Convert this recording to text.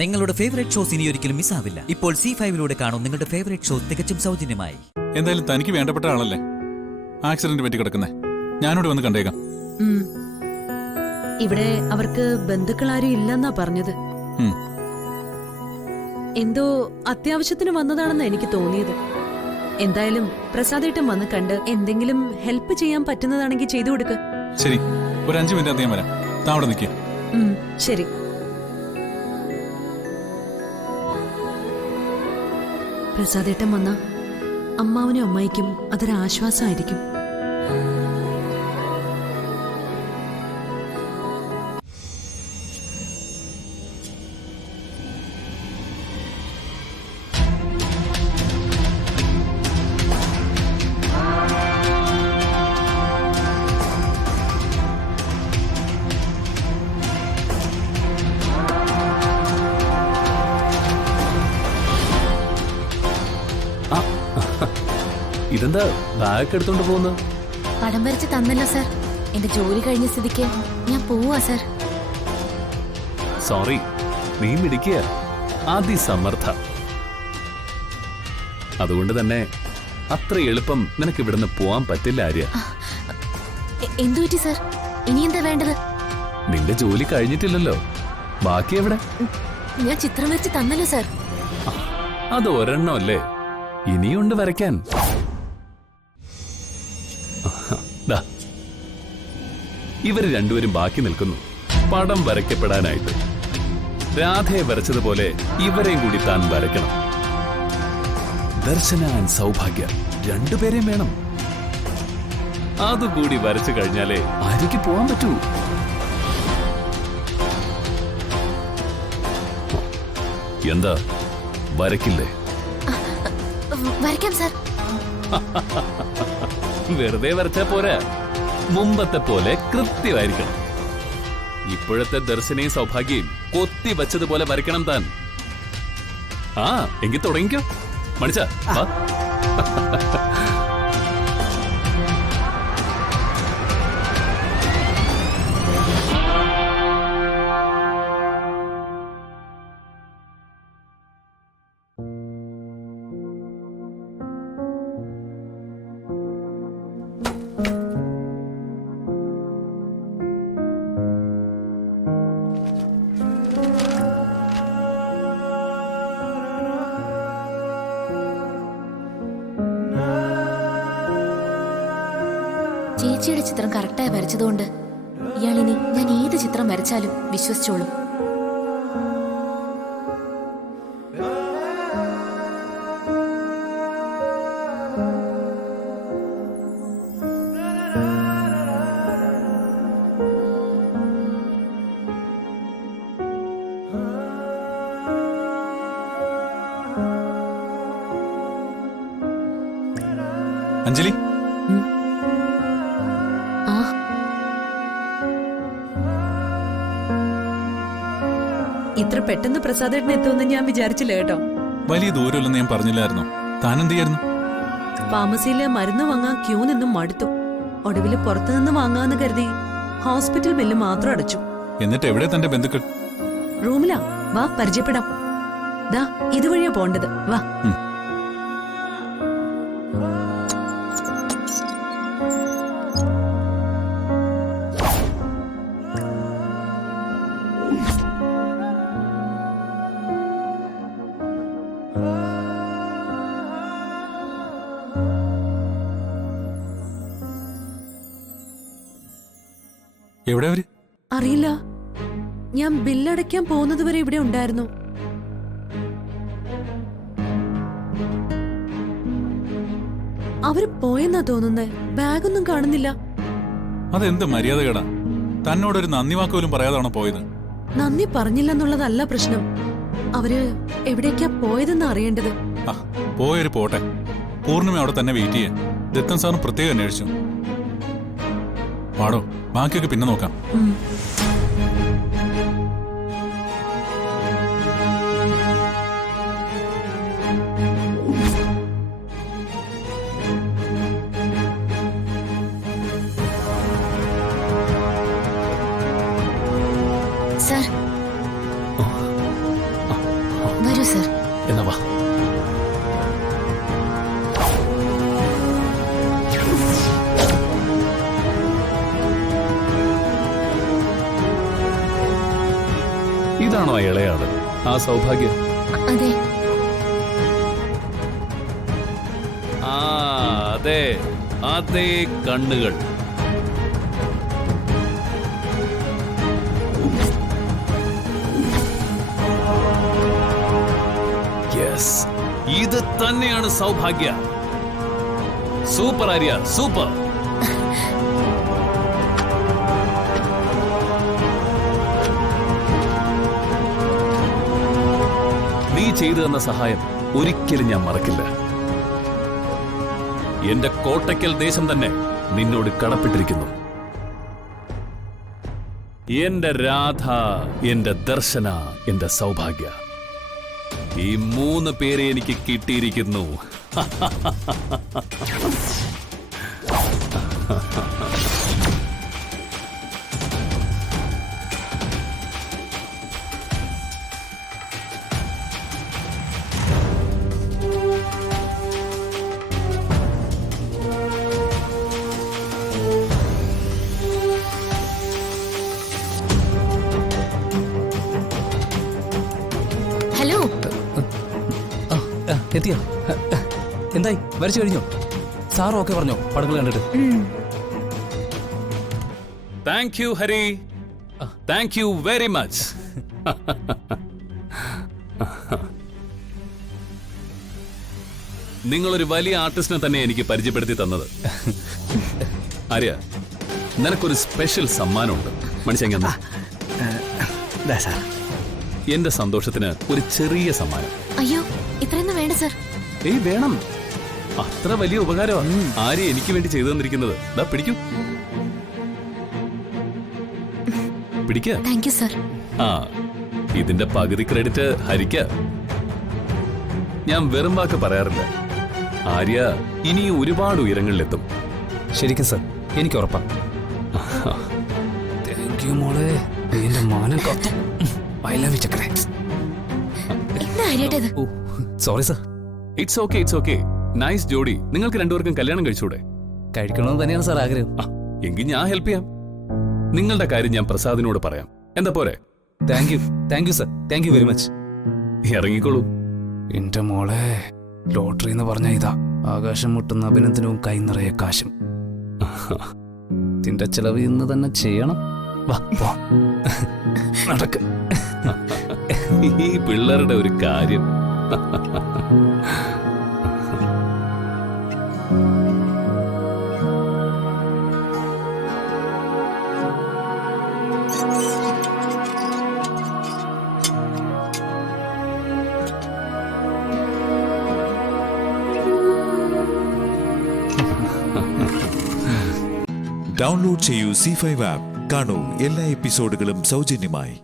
നിങ്ങളുടെ favourite shows ഇനി ഒരിക്കലും മിസ്സാവില്ല. ഇപ്പോൾ C5 കാണും നിങ്ങളുടെ ഫേവറേറ്റ് ഷോ തികച്ചും സൗജന്യമായി. എന്തായാലും തനിക്ക് വേണ്ടപ്പെട്ട ആളല്ലേ ആക്സിഡന്റ് പറ്റി കിടക്കുന്നേ. ഞാനോട് വന്ന് കണ്ടേക്കാം. ഇവിടെ അവർക്ക് ബന്ധുക്കളാരും ഇല്ലെന്നാ പറഞ്ഞത്. എന്തോ അത്യാവശ്യത്തിന് വന്നതാണെന്ന് എനിക്ക് തോന്നിയത്. എന്തായാലും പ്രസാദേട്ടൻ വന്ന് കണ്ട് എന്തെങ്കിലും ഹെൽപ്പ് ചെയ്യാൻ പറ്റുന്നതാണെങ്കിൽ ചെയ്തു കൊടുക്ക്. ശരി, ഒരു 5 മിനിറ്റ് അധികം വരാം. താ അവിടെ നിൽക്കുക. ശരി. പ്രസാദേട്ടൻ വന്ന അമ്മാവനും അമ്മായിക്കും അതൊരാശ്വാസമായിരിക്കും. ഇതെന്താ ബാഗ് എടുത്തോണ്ട് പോകുന്നത്? പടം വരച്ച് തന്നല്ലോ സർ. എന്റെ ജോലി കഴിഞ്ഞ സ്ഥിതിക്ക് ഞാൻ പോവാ സർ. സോറി, നീ മിടിക്കുക, അതിസമ്മർദ്ദ. അതുകൊണ്ട് തന്നെ അത്ര എളുപ്പം നിനക്ക് ഇവിടുന്ന് പോവാൻ പറ്റില്ല ആര്യ. എന്തു പറ്റി സർ? ഇനി എന്താ വേണ്ടത്? നിന്റെ ജോലി കഴിഞ്ഞിട്ടില്ലല്ലോ, ബാക്കി എവിടെ? ഞാൻ ചിത്രം വരച്ച് തന്നല്ലോ സർ. അത് ഒരെണ്ണം അല്ലേ, ഇനിയുണ്ട് വരയ്ക്കാൻ. ഇവര് രണ്ടുപേരും ബാക്കി നിൽക്കുന്നു പടം വരയ്ക്കപ്പെടാനായിട്ട്. രാധയെ വരച്ചതുപോലെ ഇവരെയും കൂടി താൻ വരയ്ക്കണം. ദർശന ആൻഡ് സൗഭാഗ്യ രണ്ടുപേരെയും വേണം. അതുകൂടി വരച്ചു കഴിഞ്ഞാലേ ആര്യയ്ക്ക് പോവാൻ പറ്റൂ. എന്താ വരയ്ക്കില്ലേ? വരയ്ക്കാം സർ. വെറുതെ വരച്ചാ പോരാ, മുമ്പത്തെ പോലെ കൃത്യമായിരിക്കണം. ഇപ്പോഴത്തെ ദർശനയും സൗഭാഗ്യയും കൊത്തി വച്ചതുപോലെ വരയ്ക്കണം താൻ. ആ എങ്കിൽ തുടങ്ങിക്കോ മണിച്ച. ചേച്ചിയുടെ ചിത്രം കറക്റ്റായി വരച്ചതുകൊണ്ട് ഇയാളിനി ഞാൻ ഏത് ചിത്രം വരച്ചാലും വിശ്വസിച്ചോളും. അഞ്ജലി, ഇത്ര പെട്ടെന്ന് പ്രസാദേട്ടൻ എത്തുമെന്ന് ഞാൻ വിചാരിച്ചില്ല കേട്ടോ. വലിയ ദൂരമില്ലെന്ന് ഞാൻ പറഞ്ഞില്ലായിരുന്നു. താൻ എന്ത് ചെയ്യായിരുന്നു? ഫാർമസിയിലെ മരുന്ന് വാങ്ങാൻ ക്യൂ നിന്നും മടുത്തു. ഒടുവിൽ പുറത്തുനിന്ന് വാങ്ങാന്ന് കരുതി ഹോസ്പിറ്റൽ ബില്ല് മാത്രം അടച്ചു. എന്നിട്ട് എവിടെ തന്റെ ബന്ധുക്കൾ? റൂമിലാ, വാ പരിചയപ്പെടാം. ദാ ഇതുവഴിയാ പോണ്ടത്, വാ. എവിടെ അവര്? അറിയില്ല, ഞാൻ ബില്ലടയ്ക്കാൻ പോകുന്നത് വരെ ഇവിടെ ഉണ്ടായിരുന്നു. അവര് പോയെന്നാ തോന്നുന്നേ. ബാഗൊന്നും കാണുന്നില്ല. അതെന്ത് മര്യാദകേടാ, തന്നോടൊരു നന്ദി വാക്കുപോലും പറയാതാണോ പോയത്? നന്ദി പറഞ്ഞില്ലെന്നുള്ളതല്ല പ്രശ്നം, അവര് എവിടേക്കാ പോയതെന്ന് അറിയേണ്ടത്. പോയൊരു പോട്ടെ, പൂർണ്ണിമ അവിടെ തന്നെ വെയിറ്റ് ചെയ്യാൻ ദത്തൻ സാറിന് പ്രത്യേകം അന്വേഷിച്ചു. പാടോ, ബാക്കിയൊക്കെ പിന്നെ നോക്കാം. വരൂ സർ. എന്നാ വാ. ഇതാണോ ഇളയാള്, ആ സൗഭാഗ്യം? അതെ. ആ അതെ, അതേ കണ്ണുകൾ. യെസ്, ഇത് തന്നെയാണ് സൗഭാഗ്യ. Super Arya, super. നീ ചെയ്തു തന്ന സഹായം ഒരിക്കലും ഞാൻ മറക്കില്ല. എന്റെ കോട്ടയ്ക്കൽ ദേശം തന്നെ നിന്നോട് കടപ്പെട്ടിരിക്കുന്നു. എന്റെ രാധ, എന്റെ ദർശന, എന്റെ സൗഭാഗ്യ, ഈ 3 പേരെ എനിക്ക് കിട്ടിയിരിക്കുന്നു. ഹലോ. എത്തിയോ? എന്തായി, വരച്ചു കഴിഞ്ഞോ? സാറും ഒക്കെ പറഞ്ഞോ പടങ്ങൾ കണ്ടിട്ട്? Thank you Hari, thank you very much. നിങ്ങളൊരു വലിയ ആർട്ടിസ്റ്റിനെ തന്നെ എനിക്ക് പരിചയപ്പെടുത്തി തന്നത്. ആര്യ, നിനക്കൊരു സ്പെഷ്യൽ സമ്മാനമുണ്ട്. മനുഷ്യങ്ങ, എന്റെ സന്തോഷത്തിന് ഒരു ചെറിയ സമ്മാനം. അയ്യോ, ഇത്രയൊന്നും വേണ്ട സർ. ഏയ് വേണം, അത്ര വലിയ ഉപകാരമാണ് ആര്യ എനിക്ക് വേണ്ടി ചെയ്തു തന്നിരിക്കുന്നത്. ദാ പിടിക്കൂ, പിടിക്ക. Thank you sir. ആ, ഇതിന്റെ പകുതി ക്രെഡിറ്റ് ഹരിക്ക. ഞാൻ വെറും വാക്ക് പറയാറില്ല. ആര്യ ഇനി ഒരുപാട് ഉയരങ്ങളിലെത്തും. ശരിക്കും സർ, എനിക്ക് ഉറപ്പാ. താങ്ക് യു മോളെ, എന്റെ മാനം കാത്തു. ഐ ലവ് യു ചക്കരെ. എന്താ ഹരിയേട്ടത്? Sorry sir. It's okay, it's okay. Nice ജോഡി. നിങ്ങൾക്ക് രണ്ടുപേർക്കും കല്യാണം കഴിച്ചൂടെ? കഴിക്കണമെന്ന് തന്നെയാണ് സാർ ആഗ്രഹം. എങ്കിൽ ഞാൻ ഹെൽപ്പ് ചെയ്യാം. നിങ്ങളുടെ കാര്യം ഞാൻ പ്രസാദിനോട് പറയാം. എന്താ പോരെ? Thank you sir, thank you very much. ഇറങ്ങിക്കോളൂ. എന്റെ മോളെ, ലോട്ടറി എന്ന് പറഞ്ഞ ഇതാ, ആകാശം മുട്ടുന്ന അഭിനന്ദനവും കൈ നിറയെ കാശും. ഇതിന്റെ ചെലവ് ഇന്ന് തന്നെ ചെയ്യണം. വാ വാ, നടക്ക്. ഈ പിള്ളേരുടെ ഒരു കാര്യം. ഡൗൺലോഡ് ചെയ്യൂ C5 ആപ്പ്. കാണൂ എല്ലാ എപ്പിസോഡുകളും സൗജന്യമായി.